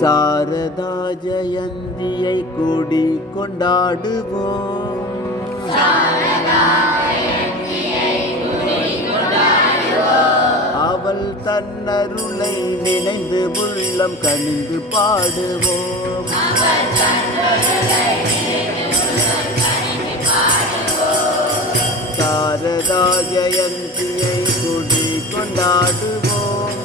சாரதா ஜெயந்தியை கூடி கொண்டாடுவோம். அவள் தன்னருளை நினைந்து உள்ளம் கனிந்து பாடுவோம். சாரதா ஜெயந்தியை கூடி கொண்டாடுவோம்.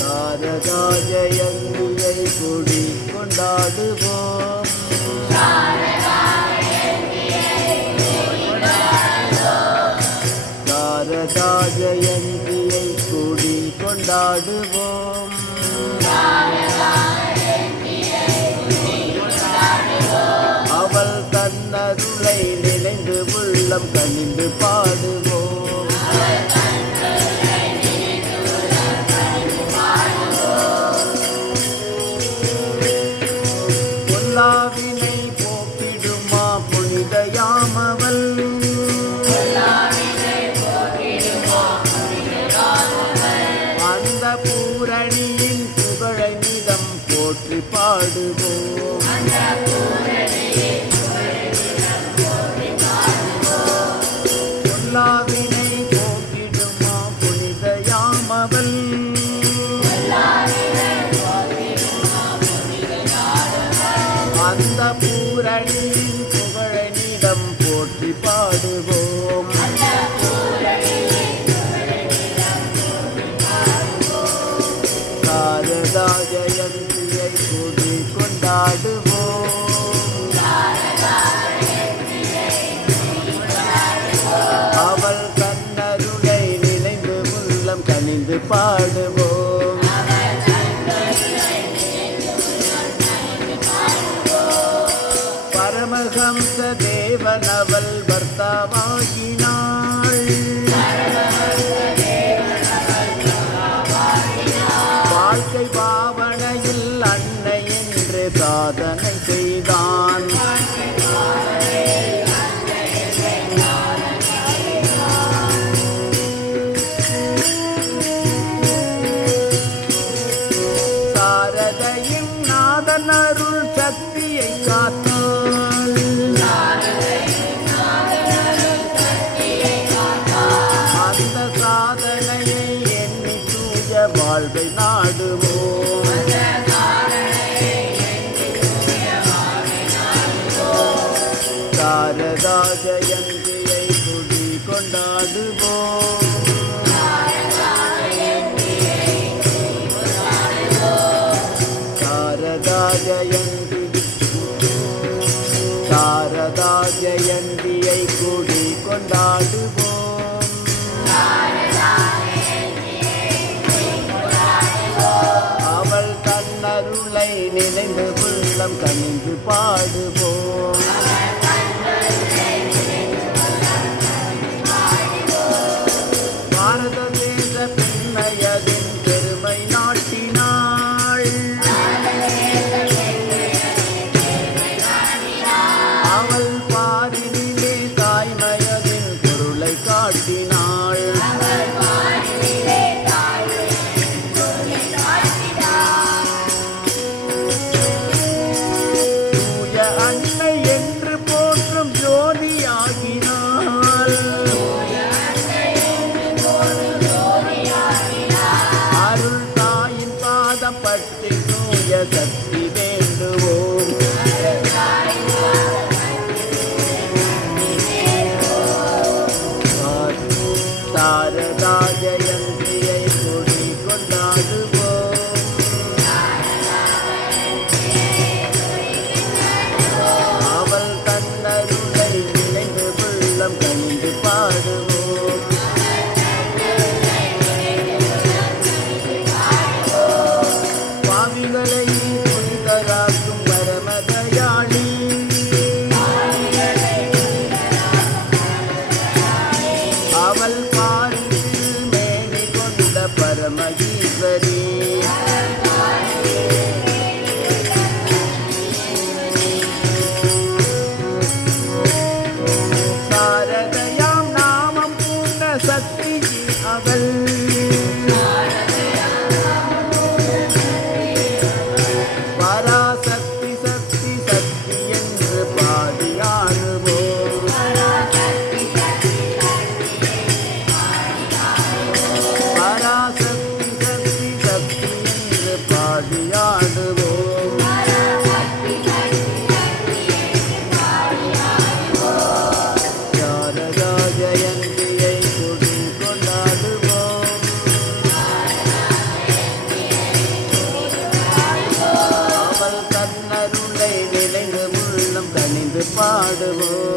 சாரதா ஜெயந்தியை கூடி கொண்டாடுவோம். சாரதா ஜெயந்தியை கூடி கொண்டாடுவோம். அவள் தன்னருளை நினைந்து உள்ளம் கனிந்து பாடுவோம். பொல்லாவினை போக்கிடுமா புனிதயாமவள். அந்த பூரணியின் புகழை நிதம் போற்றி பாடுவோம். பொல்லாவினை போக்கிடுமா புனிதயாமவள். அந்த பூரணியின் புகழை நிதம் போற்றி பாடுவோம். சாரதா ஜெயந்தியை கூடி கொண்டாடுவோம். அவள் தன்னருளை நினைந்து உள்ளம் கனிந்து பாடுவோம். பரமஹம்ச தேவனவள் பர்த்தாவாகினாள். வாழ்க்கை பாவனையில் அன்னை என்று சாதனை செய்தான். சாரதையின் நாதன் அருள் சக்தியை காத்தாள். அந்த சாதனையை எண்ணி தூய வாழ்வை நாடுவோம். சாரதா ஜெயந்தியை கூடி கொண்டாடுவோம். சாரதா ஜெயந்தியை கூடி கொண்டாடுவோம். அவள் தன்னருளை நினைந்து உள்ளம் கனிந்து பாடுவோம். பாரத தேச பெண்மையதின் பெருமை நாட்டினாள். அவள் பாரினிலே தாய்மையதின் பொருளை காட்டினாள். தூய அன்னை பாடுவோம். சாரதா ஜெயந்தியை கொடி கொண்டாடுவோம். அவள் தன்னருளை நினைந்து உள்ளம் கனிந்து பாடுவோம்.